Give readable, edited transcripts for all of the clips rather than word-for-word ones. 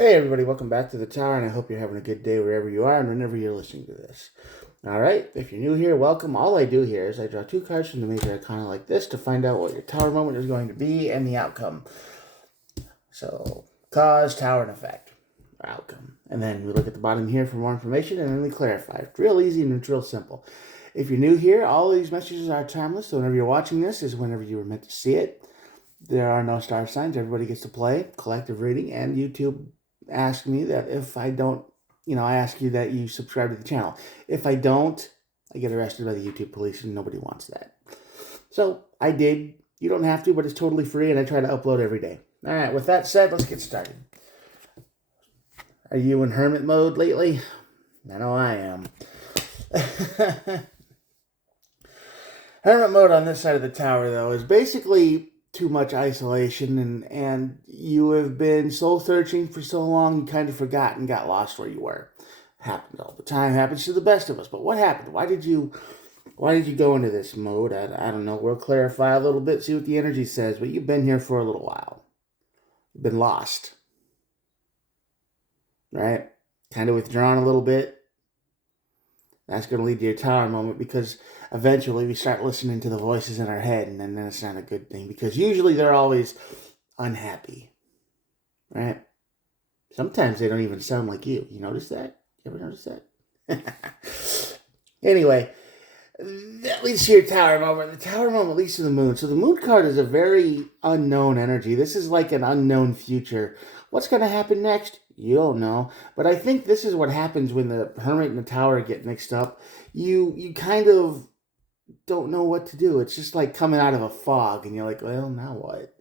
Hey everybody, welcome back to the tower, and I hope you're having a good day wherever you are and whenever you're listening to this. Alright, if you're new here, welcome. All I do here is I draw two cards from the major arcana like this to find out what your tower moment is going to be and the outcome. So, cause, tower, and effect, or outcome. And then we look at the bottom here for more information, and then we clarify. It's real easy and it's real simple. If you're new here, all of these messages are timeless, so whenever you're watching this is whenever you were meant to see it. There are no star signs. Everybody gets to play. Collective reading, and YouTube asked me that if I don't, I ask you that you subscribe to the channel. If I don't, I get arrested by the YouTube police, and nobody wants that. So I did. You don't have to, but it's totally free, and I try to upload every day. All right, with that said, let's get started. Are you in hermit mode lately? I know I am. Hermit mode on this side of the tower, though, is basically too much isolation, and you have been soul searching for so long you kind of forgot and got lost where you were. Happens all the time, happens to the best of us. But what happened? Why did you go into this mode? I don't know. We'll clarify a little bit, see what the energy says, but you've been here for a little while. You've been lost, right? Kind of withdrawn a little bit. That's going to lead to your tower moment, because eventually we start listening to the voices in our head, and then it's not a good thing, because usually they're always unhappy, right? Sometimes they don't even sound like you. You notice that? You ever notice that? Anyway, that leads to your tower moment. The tower moment leads to the moon. So the moon card is a very unknown energy. This is like an unknown future. What's going to happen next? You don't know. But I think this is what happens when the hermit and the tower get mixed up. You kind of don't know what to do. It's just like coming out of a fog, and you're like, well, now what?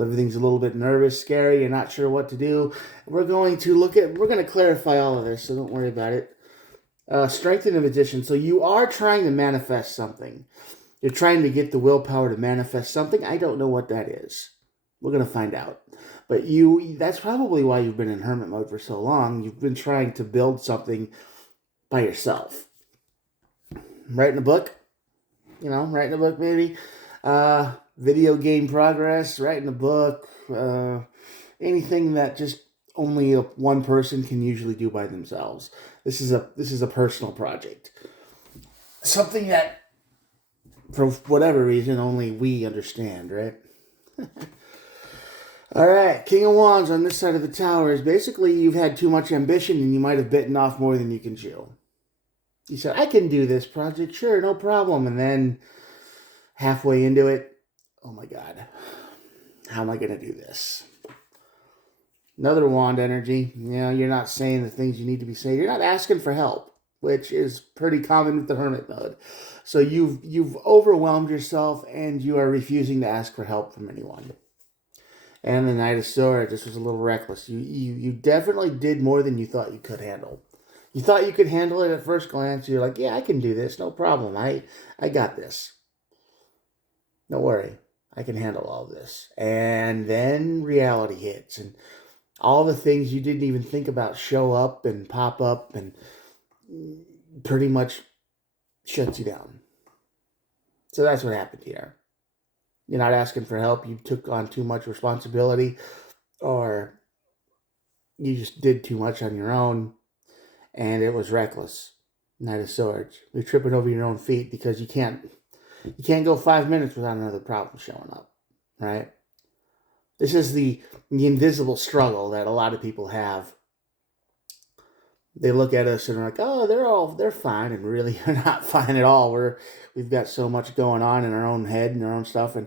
Everything's a little bit nervous, scary. You're not sure what to do. We're going to clarify all of this, so don't worry about it. Strength and the magician. So you are trying to manifest something. You're trying to get the willpower to manifest something. I don't know what that is. We're going to find out. But that's probably why you've been in hermit mode for so long. You've been trying to build something by yourself. Writing a book? Writing a book maybe. Video game progress, writing a book. Anything that just only one person can usually do by themselves. This is a personal project. Something that, for whatever reason, only we understand, right? All right, King of Wands on this side of the tower is basically you've had too much ambition and you might have bitten off more than you can chew. You said, I can do this project, sure, no problem. And then halfway into it, oh my God, how am I going to do this? Another wand energy. You're not saying the things you need to be saying. You're not asking for help, which is pretty common with the hermit mode. So you've overwhelmed yourself, and you are refusing to ask for help from anyone. And the Knight of Swords, this was a little reckless. You definitely did more than you thought you could handle. You thought you could handle it at first glance. You're like, yeah, I can do this. No problem. I got this. Don't worry. I can handle all this. And then reality hits, and all the things you didn't even think about show up and pop up and pretty much shuts you down. So that's what happened here. You're not asking for help. You took on too much responsibility, or you just did too much on your own, and it was reckless. Knight of Swords. You're tripping over your own feet because you can't go 5 minutes without another problem showing up, right? This is the invisible struggle that a lot of people have. They look at us and are like, oh, they're fine, and really they're not fine at all. We've got so much going on in our own head and our own stuff, and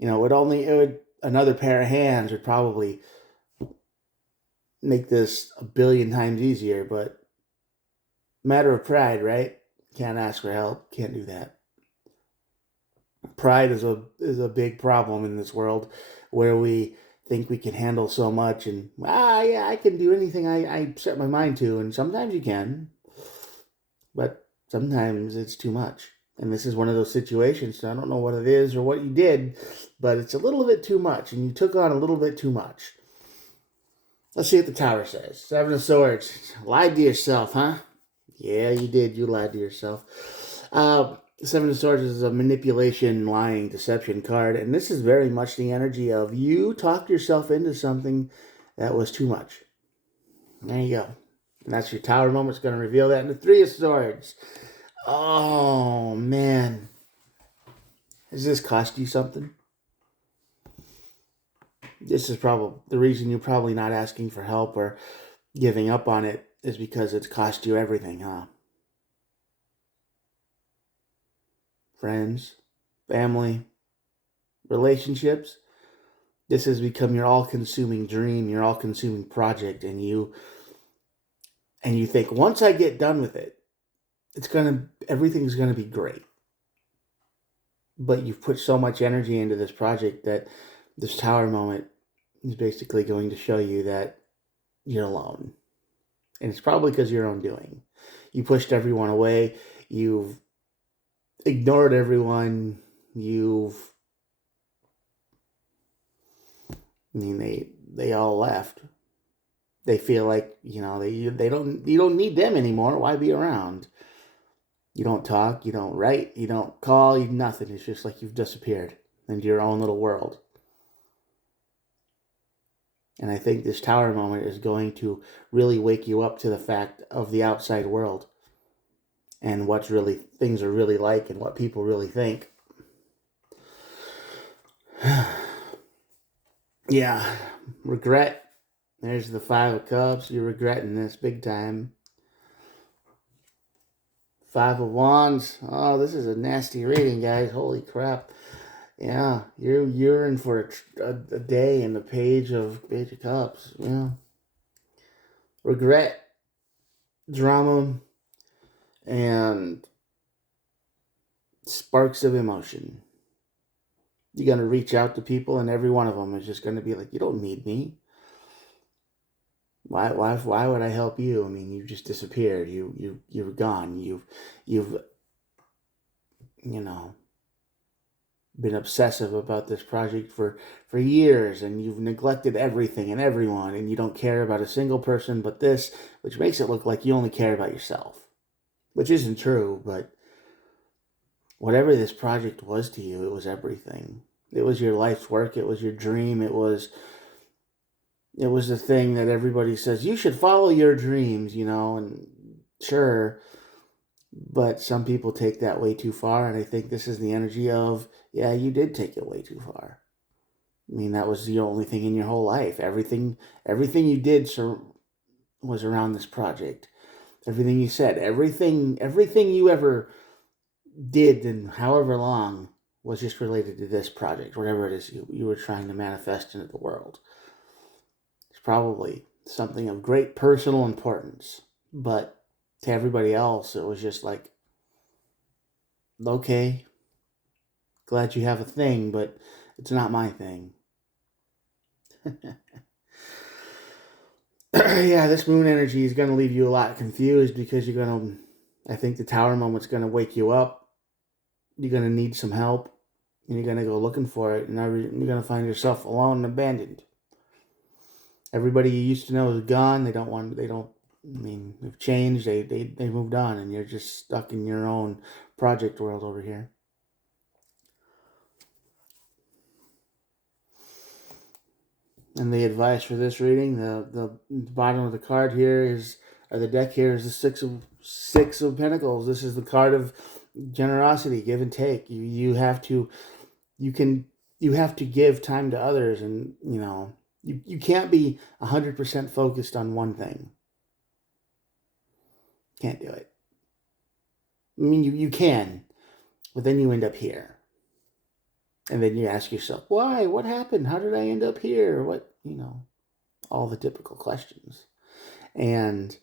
another pair of hands would probably make this a billion times easier, but matter of pride, right? Can't ask for help, can't do that. Pride is a big problem in this world, where we think we can handle so much, and yeah, I can do anything I set my mind to, and sometimes you can, but sometimes it's too much. And this is one of those situations. So I don't know what it is or what you did, but it's a little bit too much, and you took on a little bit too much. Let's see what the tower says. Seven of Swords. Lied to yourself, huh? Yeah, you did. You lied to yourself. Seven of Swords is a manipulation, lying, deception card, and this is very much the energy of you talked yourself into something that was too much. There you go. And that's your Tower moment. It's going to reveal that in the Three of Swords. Oh, man. Does this cost you something? This is probably the reason you're probably not asking for help or giving up on it is because it's cost you everything, huh? Friends, family, relationships. This has become your all-consuming dream, your all-consuming project, and you think once I get done with it, everything's gonna be great. But you've put so much energy into this project that this Tower moment is basically going to show you that you're alone. And it's probably because of your own doing. You pushed everyone away. You've ignored everyone. They all left. They feel like, you don't need them anymore. Why be around? You don't talk, you don't write, you don't call, nothing. It's just like you've disappeared into your own little world. And I think this Tower moment is going to really wake you up to the fact of the outside world and what things are really like and what people really think. Yeah, regret. There's the Five of Cups. You're regretting this big time. Five of Wands. Oh, this is a nasty reading, guys. Holy crap. Yeah, you're in for a day in the Page of Cups. Yeah. Regret, drama, and sparks of emotion. You're going to reach out to people, and every one of them is just going to be like, you don't need me. Why would I help you? I mean, you just disappeared. You're gone. You've been obsessive about this project for years, and you've neglected everything and everyone, and you don't care about a single person but this, which makes it look like you only care about yourself, which isn't true. But whatever this project was to you, it was everything. It was your life's work. It was your dream. It was the thing that everybody says, you should follow your dreams, and sure, but some people take that way too far, and I think this is the energy of, yeah, you did take it way too far. I mean, that was the only thing in your whole life. Everything you did was around this project. Everything you said, everything you ever did and however long was just related to this project, whatever it is you were trying to manifest into the world. It's probably something of great personal importance, but to everybody else, it was just like, okay, glad you have a thing, but it's not my thing. Yeah, this moon energy is going to leave you a lot confused because I think the Tower moment's going to wake you up. You're going to need some help, and you're going to go looking for it, and you're going to find yourself alone and abandoned. Everybody you used to know is gone. They've changed. They moved on, and you're just stuck in your own project world over here. And the advice for this reading, the bottom of the card here the deck here is the Six of Pentacles. This is the card of generosity, give and take. You have to give time to others, and you can't be 100% focused on one thing. Can't do it. I mean, you can, but then you end up here. And then you ask yourself, why? What happened? How did I end up here? What, all the typical questions. And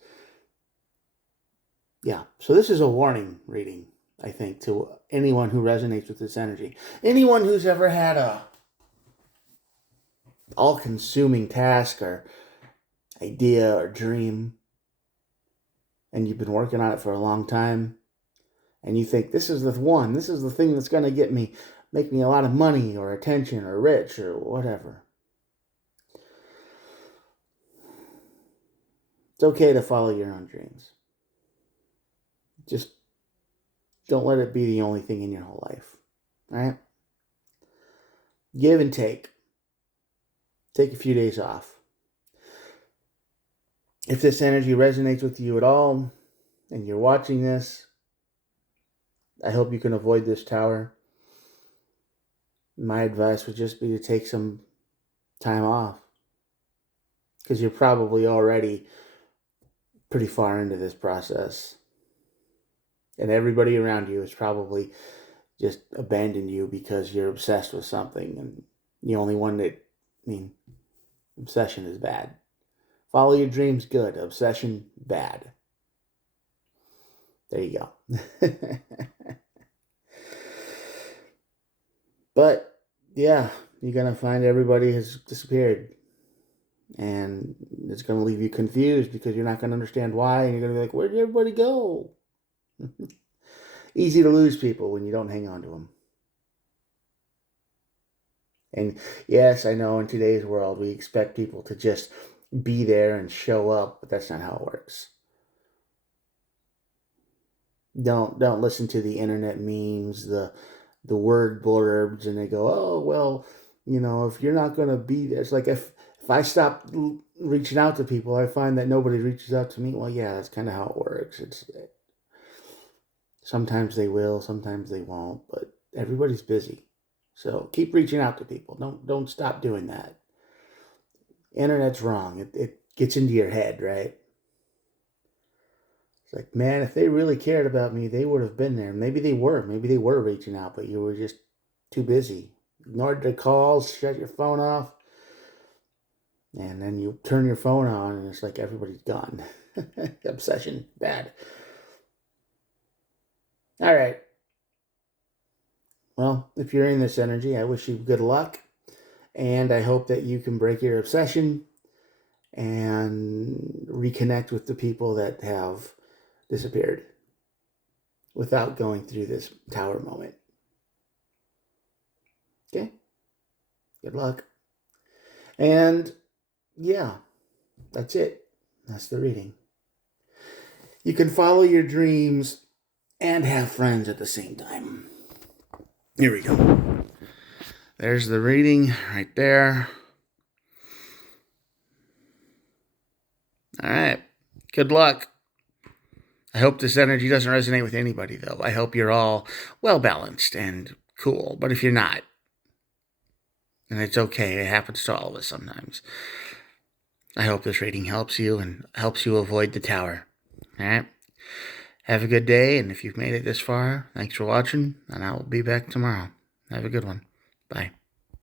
yeah, so this is a warning reading, I think, to anyone who resonates with this energy. Anyone who's ever had a all-consuming task or idea or dream, and you've been working on it for a long time, and you think, this is the thing that's going to make me a lot of money or attention or rich or whatever. It's okay to follow your own dreams. Just don't let it be the only thing in your whole life. All right? Give and take. Take a few days off. If this energy resonates with you at all and you're watching this, I hope you can avoid this tower. My advice would just be to take some time off, because you're probably already pretty far into this process. And everybody around you has probably just abandoned you because you're obsessed with something. And the only one that, obsession is bad. Follow your dreams, good. Obsession, bad. There you go. But, yeah, you're going to find everybody has disappeared. And it's going to leave you confused because you're not going to understand why. And you're going to be like, where did everybody go? Easy to lose people when you don't hang on to them. And yes, I know in today's world we expect people to just be there and show up, but that's not how it works. Don't listen to the internet memes, the word blurbs, and they go, oh well, if you're not going to be there, it's like if I stop reaching out to people, I find that nobody reaches out to me. Well, yeah, that's kind of how it works. Sometimes they will, sometimes they won't, but everybody's busy. So keep reaching out to people. Don't stop doing that. Internet's wrong. It gets into your head, right? It's like, man, if they really cared about me, they would have been there. Maybe they were. Maybe they were reaching out, but you were just too busy. Ignored the calls, shut your phone off, and then you turn your phone on, and it's like everybody's gone. Obsession, bad. All right. Well, if you're in this energy, I wish you good luck. And I hope that you can break your obsession and reconnect with the people that have disappeared without going through this tower moment. Okay? Good luck. And yeah, that's it. That's the reading. You can follow your dreams and have friends at the same time. Here we go. There's the reading right there. All right. Good luck. I hope this energy doesn't resonate with anybody, though. I hope you're all well-balanced and cool. But if you're not, and it's okay, it happens to all of us sometimes, I hope this reading helps you and helps you avoid the tower. All right? Have a good day, and if you've made it this far, thanks for watching, and I will be back tomorrow. Have a good one. Bye.